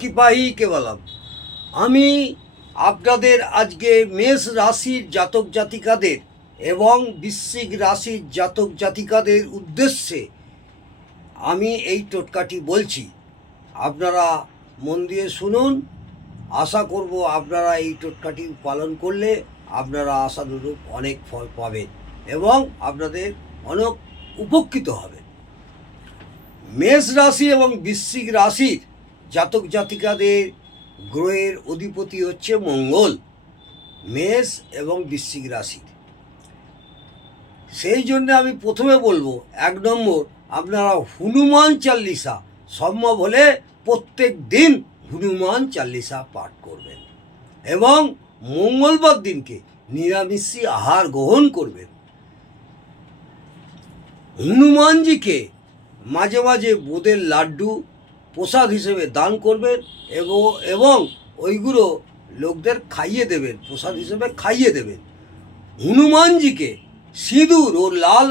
কৃপাহি কেবলম আমি আপনাদের আজকে মেষ রাশির জাতক জাতিকাদের এবং বৃশ্চিক রাশির জাতক জাতিকাদের উদ্দেশ্যে আমি এই টোটকাটি বলছি। আপনারা মন দিয়ে শুনুন। আশা করব আপনারা এই টোটকাটি পালন করলে আপনারা আশানুরূপ অনেক ফল পাবেন এবং আপনাদের অনেক উপকৃত হবে মেষ রাশি এবং বৃশ্চিক রাশির জাতক জাতিকাদের গ্রহের অধিপতি হচ্ছে মঙ্গল, মেষ এবং বৃশ্চিক রাশির। সেই জন্য আমি প্রথমে বলব, এক নম্বর, আপনারা হনুমান চাল্লিশা সম্ভব হলে প্রত্যেক দিন হনুমান চাল্লিশা পাঠ করবেন এবং মঙ্গলবার দিনকে নিরামিষী আহার গ্রহণ করবেন। হনুমানজিকে মাঝে মাঝে বোঁদের লাড্ডু প্রসাদ হিসেবে দান করবেন এবং এবং ওইগুলো লোকদের খাইয়ে দেবেন প্রসাদ হিসেবে খাইয়ে দেবেন। হনুমানজিকে সিঁদুর ও লাল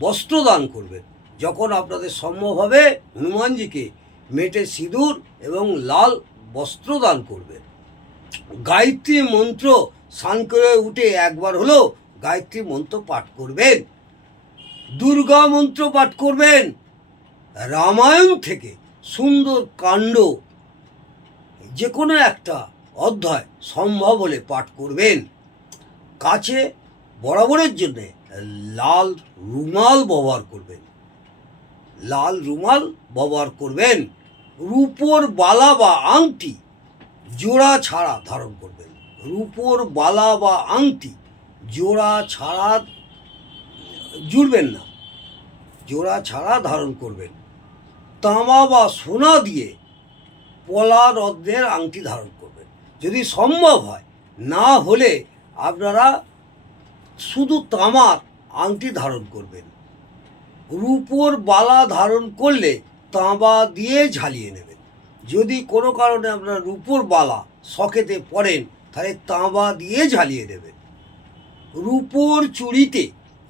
বস্ত্র দান করবেন। যখন আপনাদের সম্ভব হবে, হনুমানজিকে মেটে সিঁদুর এবং লাল বস্ত্র দান করবেন। গায়ত্রী মন্ত্র স্নান করে উঠে একবার হলেও গায়ত্রী মন্ত্র পাঠ করবেন। দুর্গা মন্ত্র পাঠ করবেন। রামায়ণ থেকে সুন্দর কাণ্ড। যে কোনো একটা অধ্যায় সম্ভব হলে পাঠ করবেন। কাছে বরাবরের জন্যে লাল রুমাল ব্যবহার করবেন। লাল রুমাল ব্যবহার করবেন। রূপোর বালা বা আংটি জোড়া ছাড়া ধারণ করবেন। রূপোর বালা বা আংটি জোড়া ছাড়া জুড়বেন না। জোড়া ছাড়া ধারণ করবেন। তামা বা সোনা দিয়ে পলা রত্নের আংটি ধারণ করবেন। যদি সম্ভব হয়, না হলে আপনারা শুধু তামার আংটি ধারণ করবেন। রূপোর বালা ধারণ করলে তাঁবা দিয়ে ঝালিয়ে নেবেন। যদি কোনো কারণে আপনারা রূপোর বালা শখেতে পড়েন, তাহলে তাঁবা দিয়ে ঝালিয়ে নেবেন। রূপোর চুড়িতে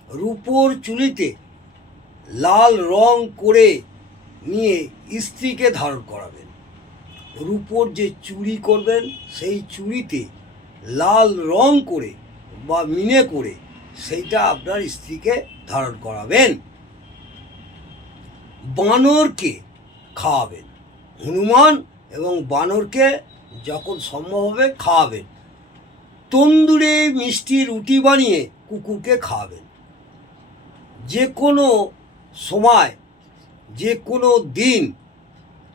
রূপোর চুড়িতে লাল রং করে নিয়ে স্ত্রীকে ধারণ করাবেন। রূপোর যে চুড়ি করবেন, সেই চুড়িতে লাল রং করে বা মিনে করে সেইটা আপনার স্ত্রীকে ধারণ করাবেন। বানরকে খাওয়াবেন। হনুমান এবং বানরকে যখন সম্ভব হবে খাওয়াবেন। তন্দুরে মিষ্টি রুটি বানিয়ে কুকুরকে খাওয়াবেন। যে কোনো সময় যে কোনো দিন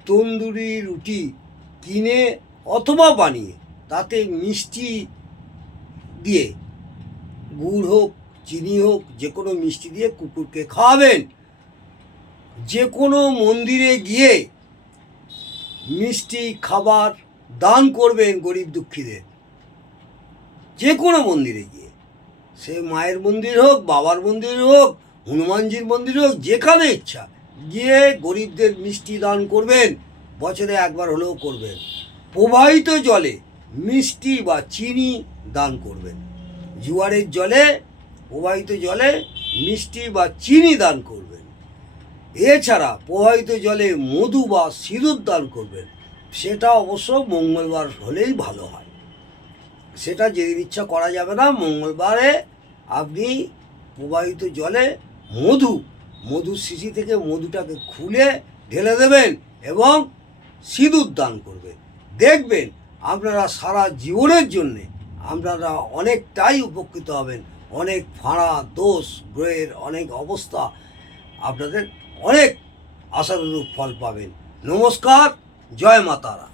তন্দুরি রুটি কিনে অথবা বানিয়ে তাতে মিষ্টি দিয়ে, গুড় হোক, চিনি হোক, যে কোনো মিষ্টি দিয়ে কুকুরকে খাওয়াবেন। যে কোনো মন্দিরে গিয়ে মিষ্টি খাবার দান করবেন গরিব দুঃখীদের। যে কোনো মন্দিরে গিয়ে, সে মায়ের মন্দির হোক, বাবার মন্দির হোক, হনুমানজির মন্দির হোক, যেখানে ইচ্ছা। গিয়ে গরিবদের মিষ্টি দান করবেন, বছরে একবার হলেও করবেন। প্রবাহিত জলে মিষ্টি বা চিনি দান করবেন। জোয়ারের জলে, প্রবাহিত জলে মিষ্টি বা চিনি দান করবেন। এছাড়া প্রবাহিত জলে মধু বা সিঁদুর দান করবেন। সেটা অবশ্য মঙ্গলবার হলেই ভালো হয়। সেটা যেদিন ইচ্ছা করা যাবে না, মঙ্গলবারে আপনি প্রবাহিত জলে মধু মধুর শিশি থেকে মধুটাকে খুলে ঢেলে দেবেন এবং সিঁদুর দান করবেন। দেখবেন আপনারা সারা জীবনের জন্যে আপনারা অনেকটাই উপকৃত হবেন। অনেক ফাঁড়া, দোষ, গ্রহের অনেক অবস্থা আপনাদের অনেক আশানুরূপ ফল পাবেন। নমস্কার, জয় মাতারা।